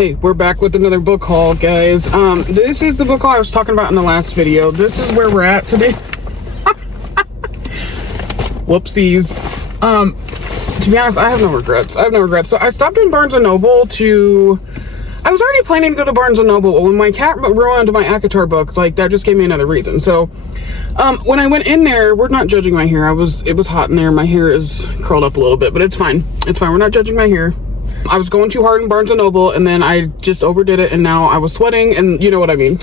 Hey, we're back with another book haul, guys. This is the book haul I was talking about in the last video. This is where we're at today. Whoopsies. To be honest, I have no regrets. So I stopped in Barnes & Noble I was already planning to go to Barnes & Noble, but when my cat ruined my ACOTAR book, like, that just gave me another reason. So, when I went in there, we're not judging my hair. It was hot in there. My hair is curled up a little bit, but it's fine. It's fine. We're not judging my hair. I was going too hard in Barnes & Noble, and then I just overdid it, and now I was sweating, and you know what I mean.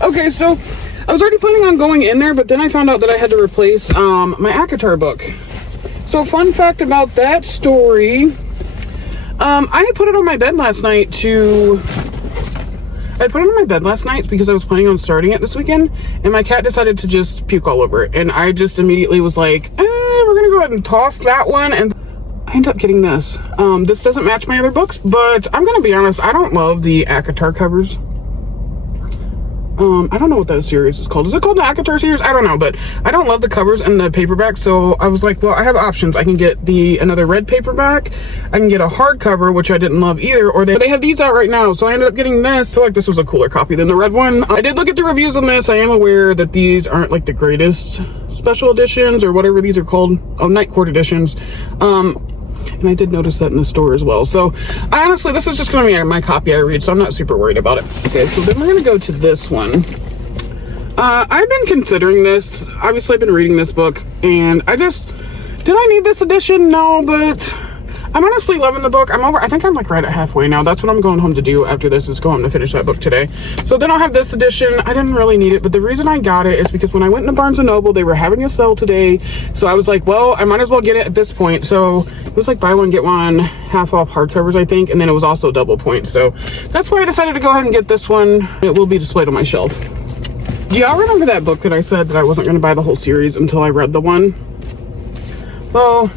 Okay, so I was already planning on going in there, but then I found out that I had to replace my ACOTAR book. So fun fact about that story, I had put it on my bed last night because I was planning on starting it this weekend, and my cat decided to just puke all over it, and I just immediately was like, we're gonna go ahead and toss that one, and I ended up getting this. This doesn't match my other books, but I'm gonna be honest, I don't love the ACOTAR covers. I don't know what that series is called. Is it called the ACOTAR series? I don't know, but I don't love the covers and the paperback, so I was like, well, I have options. I can get another red paperback, I can get a hardcover, which I didn't love either, or they have these out right now, so I ended up getting this. I feel like this was a cooler copy than the red one. I did look at the reviews on this. I am aware that these aren't like the greatest special editions, or whatever these are called. Oh, Night Court editions. And I did notice that in the store as well. So honestly, this is just gonna be my copy I read, so I'm not super worried about it. Okay, so then we're gonna go to this one. I've been considering this. Obviously, I've been reading this book, and did I need this edition? No, but I'm honestly loving the book. I think I'm like right at halfway now. That's what I'm going home to do after this, is go home to finish that book today. So then I'll have this edition. I didn't really need it, but the reason I got it is because when I went into Barnes & Noble, they were having a sale today. So I was like, well, I might as well get it at this point. So it was like buy one, get one, half off hardcovers, I think. And then it was also double points. So that's why I decided to go ahead and get this one. It will be displayed on my shelf. Do y'all remember that book that I said that I wasn't going to buy the whole series until I read the one? Well,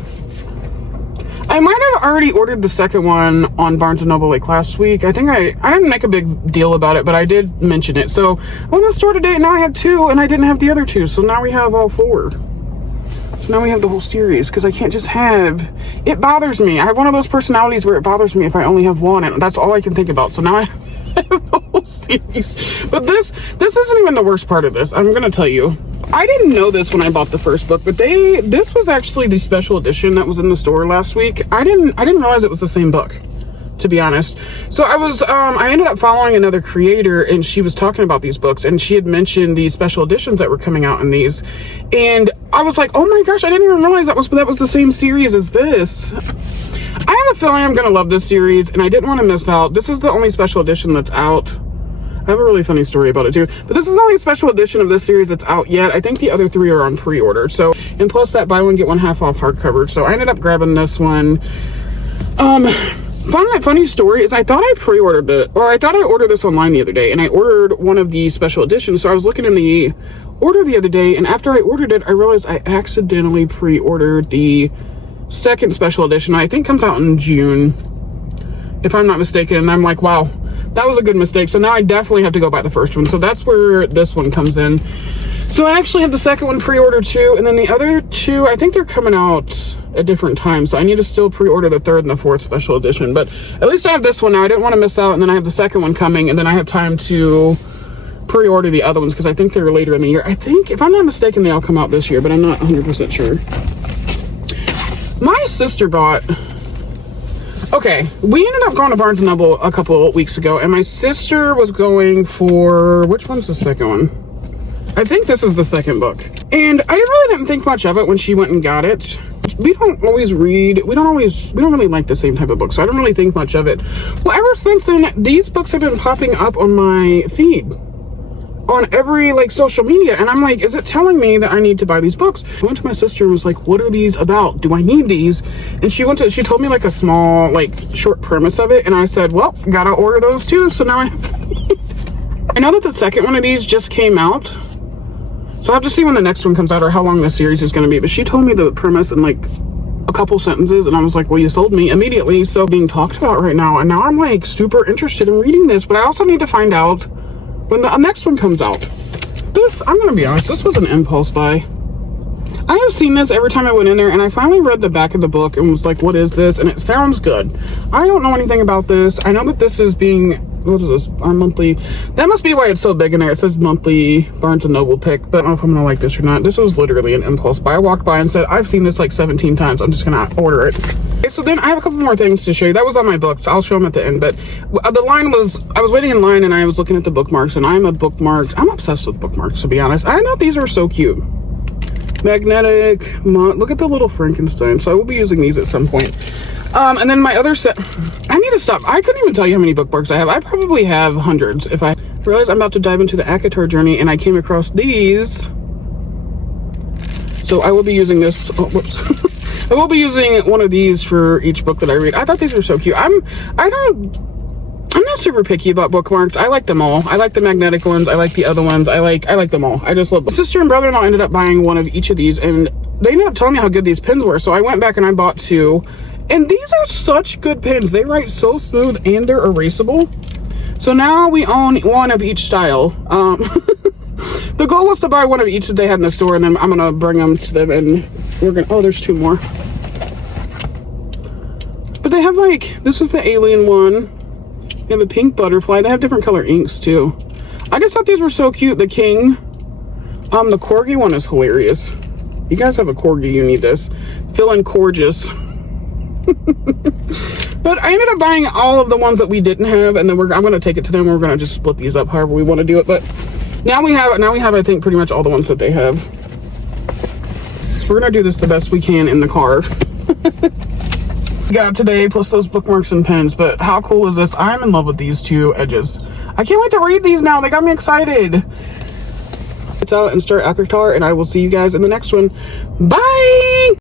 I might have already ordered the second one on Barnes & Noble like last week. I think I didn't make a big deal about it, but I did mention it. So I went to the store today, and now I have two, and I didn't have the other two. So now we have all four. So now we have the whole series, because I can't just have, it bothers me. I have one of those personalities where it bothers me if I only have one, and that's all I can think about. So now I have the whole series. But this isn't even the worst part of this. I'm going to tell you. I didn't know this when I bought the first book, but this was actually the special edition that was in the store last week. I didn't realize it was the same book, to be honest. So I ended up following another creator, and she was talking about these books, and she had mentioned the special editions that were coming out in these, and I was like, oh my gosh, I didn't even realize that was the same series as this. I have a feeling I'm gonna love this series, and I didn't want to miss out. This is the only special edition that's out. I have a really funny story about it too, but this is the only special edition of this series that's out yet. I think the other three are on pre-order. So, and plus that buy one get one half off hardcover. So I ended up grabbing this one. Funny story is I thought I pre-ordered I thought I ordered this online the other day, and I ordered one of the special editions. So I was looking in the order the other day, and after I ordered it, I realized I accidentally pre-ordered the second special edition. I think comes out in June, if I'm not mistaken. And I'm like, wow, that was a good mistake. So now I definitely have to go buy the first one. So that's where this one comes in. So I actually have the second one pre-ordered too, and then the other two, I think they're coming out at different times. So I need to still pre-order the third and the fourth special edition. But at least I have this one now. I didn't want to miss out, and then I have the second one coming, and then I have time to pre-order the other ones because I think they're later in the year. I think, if I'm not mistaken, they all come out this year, but I'm not 100% sure. My sister bought... Okay, we ended up going to Barnes & Noble a couple weeks ago, and my sister was going for, which one's the second one? I think this is the second book. And I really didn't think much of it when she went and got it. We don't always read, we don't really like the same type of books, so I don't really think much of it. Well, ever since then, these books have been popping up on my feed. On every like social media, and I'm like, is it telling me that I need to buy these books? I went to my sister and was like, what are these about? Do I need these? And she told me like a small, like short premise of it, and I said, well, gotta order those too. So now I know that the second one of these just came out, so I'll have to see when the next one comes out or how long the series is going to be. But she told me the premise in like a couple sentences, and I was like, well, you sold me immediately. So being talked about right now, and now I'm like super interested in reading this, but I also need to find out when the next one comes out. This, I'm gonna be honest, this was an impulse buy. I have seen this every time I went in there, and I finally read the back of the book and was like, what is this? And it sounds good. I don't know anything about this. I know that this is being, what is this, our monthly, that must be why it's so big in there. It says monthly Barnes & Noble pick, but I don't know if I'm gonna like this or not. This was literally an impulse buy. I walked by and said, I've seen this like 17 times. I'm just gonna order it. Okay, so then I have a couple more things to show you. That was on my books. I'll show them at the end, but the line was, I was waiting in line and I was looking at the bookmarks, and I'm obsessed with bookmarks, to be honest. I thought these are so cute. Magnetic, look at the little Frankenstein. So I will be using these at some point. And then my other set, I need to stop. I couldn't even tell you how many bookmarks I have. I probably have hundreds. If I realize I'm about to dive into the ACOTAR journey, and I came across these. So I will be using this, oh, whoops. I will be using one of these for each book that I read. I thought these were so cute. I'm not super picky about bookmarks. I like them all. I like the magnetic ones. I like the other ones. I like them all. I just love them. My sister and brother-in-law ended up buying one of each of these, and they ended up telling me how good these pens were. So I went back and I bought two, and these are such good pens. They write so smooth and they're erasable. So now we own one of each style. The goal was to buy one of each that they had in the store, and then I'm gonna bring them to them, and we're gonna, oh, there's two more. But they have like, this is the alien one. They have a pink butterfly. They have different color inks too. I just thought these were so cute. The king, the corgi one is hilarious. You guys have a corgi, you need this. Feeling gorgeous. But I ended up buying all of the ones that we didn't have, and then I'm gonna take it to them. We're gonna just split these up however we want to do it. But now we have I think pretty much all the ones that they have. So we're gonna do this the best we can in the car. Got today plus those bookmarks and pens, but how cool is this? I'm in love with these two edges. I can't wait to read these now. They got me excited. It's out and start ACOTAR, and I will see you guys in the next one. Bye.